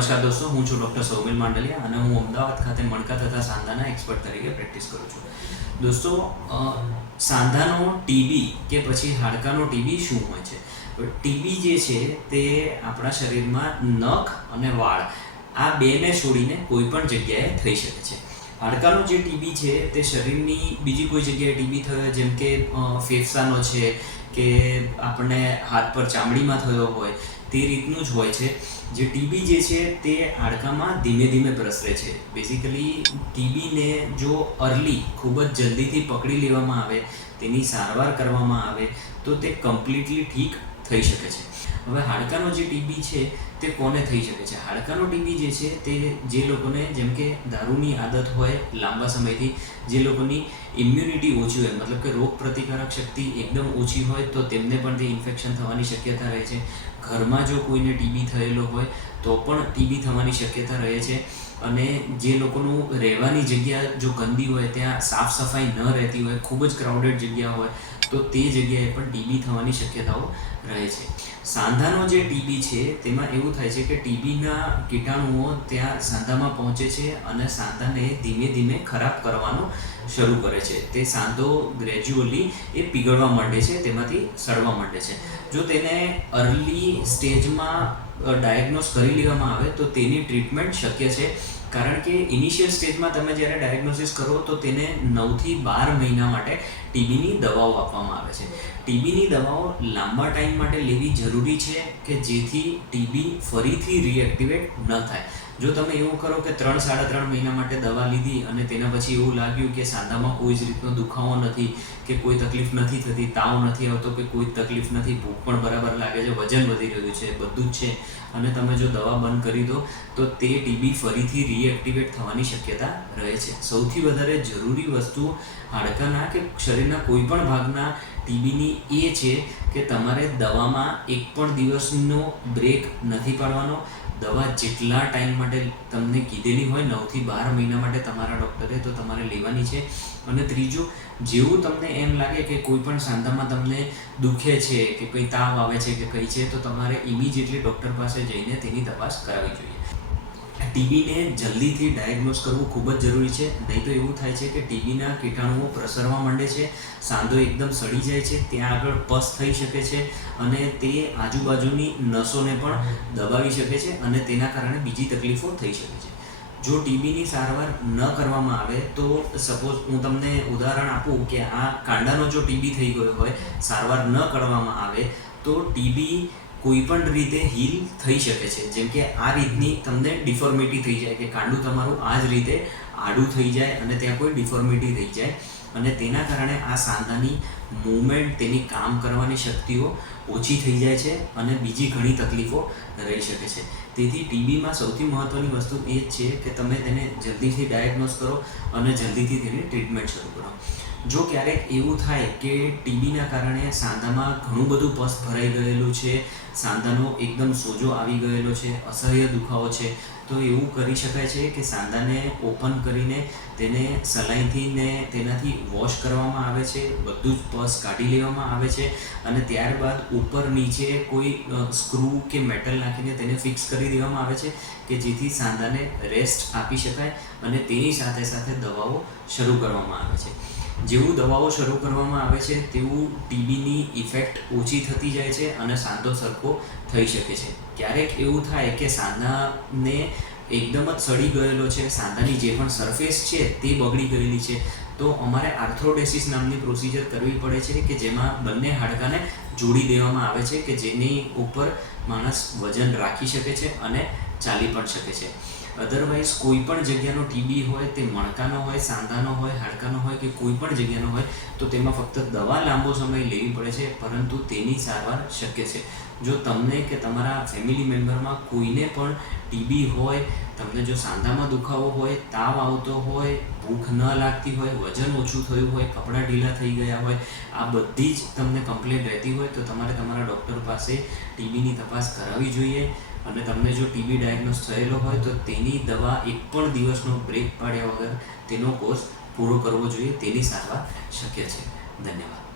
નમસ્કાર દોસ્તો, હું છું ડૉક્ટર સૌમિલ માંડલિયા અને હું અમદાવાદ ખાતે મણકા તથા સાંધાના એક્સપર્ટ તરીકે પ્રેક્ટિસ કરું છું. દોસ્તો સાંધાનો ટીબી કે પછી હાડકાનો ટીબી શું હોય છે? ટીબી જે છે તે આપણા શરીરમાં નખ અને વાળ આ બેને છોડીને કોઈ પણ જગ્યાએ થઈ શકે છે. હાડકાનો જે ટીબી છે તે શરીરની બીજી કોઈ જગ્યાએ ટીબી થયો, જેમ કે ફેફસાનો છે કે આપણને હાથ પર ચામડીમાં થયો હોય તે રીતનું જ હોય છે. જે ટીબી જે છે તે હાડકામાં ધીમે ધીમે પ્રસરે છે. બેઝિકલી ટીબીને જો અર્લી ખૂબ જ જલ્દીથી પકડી લેવામાં આવે, તેની સારવાર કરવામાં આવે, તો તે કમ્પ્લીટલી ઠીક થઈ શકે છે. હવે હાડકાનો જે ટીબી છે, તે કોને થઈ શકે છે? હાડકાનો ટીબી જે છે, તે જે લોકોને જેમ કે દારૂની આદત હોય લાંબા સમયથી, જે લોકોની ઇમ્યુનિટી ઓછી હોય, મતલબ કે રોગ પ્રતિકારક શક્તિ એકદમ ઓછી હોય, તો તેમને પણ તે ઇન્ફેક્શન થવાની શક્યતા રહે છે. ઘરમાં જો કોઈને ટીબી થયેલો હોય, તો પણ ટીબી થવાની શક્યતા રહે છે. અને જે લોકોનું રહેવાની જગ્યા જો ગંદી હોય, ત્યાં સાફ સફાઈ ન રહેતી હોય, ખૂબ જ ક્રાઉડેડ જગ્યા હોય તો તે જગ્યાએ પણ ટીબી થવાની શક્યતાઓ રહે છે. સાંધાનો જે ટીબી છે, તેમાં એવું થાય છે કે ટીબીના કીટાણુઓ ત્યાં સાંધામાં પહોંચે છે અને સાંધાને ધીમે ધીમે ખરાબ કરવાનો શરૂ કરે છે. તે સાંધો ગ્રેજ્યુઅલી એ પીગળવા માંડે છે, તેમાંથી સડવા માંડે છે. જો તેને અર્લી સ્ટેજમાં ડાયગ્નોસ કરી લેવામાં આવે તો તેની ટ્રીટમેન્ટ શક્ય છે. કારણ કે ઇનિશિયલ સ્ટેજમાં તમે જ્યારે ડાયગ્નોસિસ કરો તો તેને નવથી બાર મહિના માટે ટીબીની દવાઓ આપવામાં આવે છે. ટીબીની દવાઓ લાંબા ટાઈમ માટે લેવી જરૂરી છે કે જેથી ટીબી ફરીથી રીએક્ટિવેટ ન થાય. જો તમે એવું કરો કે ત્રણ, સાડા ત્રણ મહિના માટે દવા લીધી અને તેના પછી એવું લાગ્યું કે સાંધામાં કોઈ જ રીતનો દુખાવો નથી, કે કોઈ તકલીફ નથી થતી, તાવ નથી આવતો, કે કોઈ તકલીફ નથી, ભૂખ પણ બરાબર લાગે છે, વજન વધી રહ્યું છે, બધું જ છે. અને તમે જો દવા બંધ કરી દો, તો તે ટીબી ફરીથી રીએક્ટિવેટ થવાની શક્યતા રહે છે. સૌથી વધારે જરૂરી વસ્તુ હાડકાના કે શરીરના કોઈ પણ ભાગના ટીબીની એ છે કે તમારે દવામાં એક પણ દિવસનો બ્રેક નથી પાડવાનો દવા જેટલા ટાઈમ માટે તમને કીધેલી હોય નવથી બાર મહિના માટે તમારા ડૉક્ટરે તો તમારે લેવાની છે. અને ત્રીજું, જેવું તમને એમ લાગે કે કોઈ પણ સાંધામાં તમને દુખે છે કે કંઈ તાવ આવે છે કે કંઈ છે, તો તમારે ઇમિજિએટલી ડૉક્ટર પાસે જઈને તેની તપાસ કરાવવી જોઈએ. ટીબીને જલ્દીથી ડાયગ્નોસ કરવું ખૂબ જ જરૂરી છે. નહીં તો એવું થાય છે કે ટીબીના કીટાણુઓ પ્રસરવા માંડે છે, સાંધો એકદમ સડી જાય છે, ત્યાં આગળ પસ થઈ શકે છે અને તે આજુબાજુની નસોને પણ દબાવી શકે છે અને તેના કારણે બીજી તકલીફો થઈ શકે છે. જો ટીબીની સારવાર ન કરવામાં આવે તો સપોઝ હું તમને ઉદાહરણ આપું કે આ કાંડાનો જો ટીબી થઈ ગયો હોય, સારવાર ન કરવામાં આવે, તો ટીબી કોઈ પણ રીતે હીલ થઈ શકે છે. જેમ કે આ રીતની તમને ડિફોર્મિટી થઈ જાય કે કાંડું તમારું આ જ રીતે આડું થઈ જાય અને ત્યાં કોઈ ડિફોર્મિટી થઈ જાય. અને તેના કારણે આ સાંધાની મૂવમેન્ટ તેની કામ કરવાની શક્તિઓ ઓછી થઈ જાય છે અને બીજી ઘણી તકલીફો રહી શકે છે. તેથી ટીબીમાં સૌથી મહત્ત્વની વસ્તુ એ જ છે કે તમે તેને જલ્દીથી ડાયગ્નોઝ કરો અને જલ્દીથી તેની ટ્રીટમેન્ટ શરૂ કરો. જો ક્યારેક એવું થાય કે ટીબીના કારણે સાંધામાં ઘણું બધું પસ ભરાઈ ગયેલું છે, સાંધાનો એકદમ સોજો આવી ગયેલો છે, અસહ્ય દુખાવો છે, તો એવું કરી શકાય છે કે સાંધાને ઓપન કરીને તેને સલાઈથી ને તેનાથી વોશ કરવામાં આવે છે, બધું જ પસ કાઢી લેવામાં આવે છે અને ત્યારબાદ ઉપર નીચે કોઈ સ્ક્રૂ કે મેટલ નાખીને તેને ફિક્સ કરી દેવામાં આવે છે કે જેથી સાંધાને રેસ્ટ આપી શકાય અને તેની સાથે સાથે દવાઓ શરૂ કરવામાં આવે છે. જેવું દવાઓ શરૂ કરવામાં આવે છે, તેવું ટીબીની ઇફેક્ટ ઓછી થતી જાય છે અને સાંધો સરખો થઈ શકે છે. ક્યારેક એવું થાય કે સાંધાને એકદમ જ સડી ગયેલો છે, સાંધાની જે પણ સરફેસ છે તે બગડી ગયેલી છે તો અમારે આર્થ્રોડેસિસ નામની પ્રોસિજર કરવી પડે છે કે જેમાં બંને હાડકાને જોડી દેવામાં આવે છે કે જેની ઉપર માણસ વજન રાખી શકે છે અને ચાલી પણ શકે છે. અધરવાઇઝ કોઈ પણ જગ્યાનો ટીબી હોય, તે મણકાનો હોય, સાંધાનો હોય, હાડકાનો હોય કે કોઈ પણ જગ્યાનો હોય, તો તેમાં ફક્ત દવા લાંબો સમય લેવી પડે છે, પરંતુ તેની સારવાર શક્ય છે. જો તમને કે તમારા ફેમિલી મેમ્બરમાં કોઈને પણ ટીબી હોય, તમને જો સાંધામાં દુખાવો હોય, તાવ આવતો હોય, ભૂખ ન લાગતી હોય, વજન ઓછું થયું હોય, કપડાં ઢીલા થઈ ગયા હોય, આ બધી જ તમને કમ્પ્લેન રહેતી હોય, તો તમારે તમારા ડૉક્ટર પાસે ટીબીની તપાસ કરાવવી જોઈએ. અને તમને જો ટીબી ડાયગ્નોસ થયેલો હોય તો તેની દવા એક પણ દિવસનો બ્રેક પાડ્યા વગર તેનો કોર્સ પૂરો કરવો જોઈએ, તેની સારવાર શક્ય છે. ધન્યવાદ.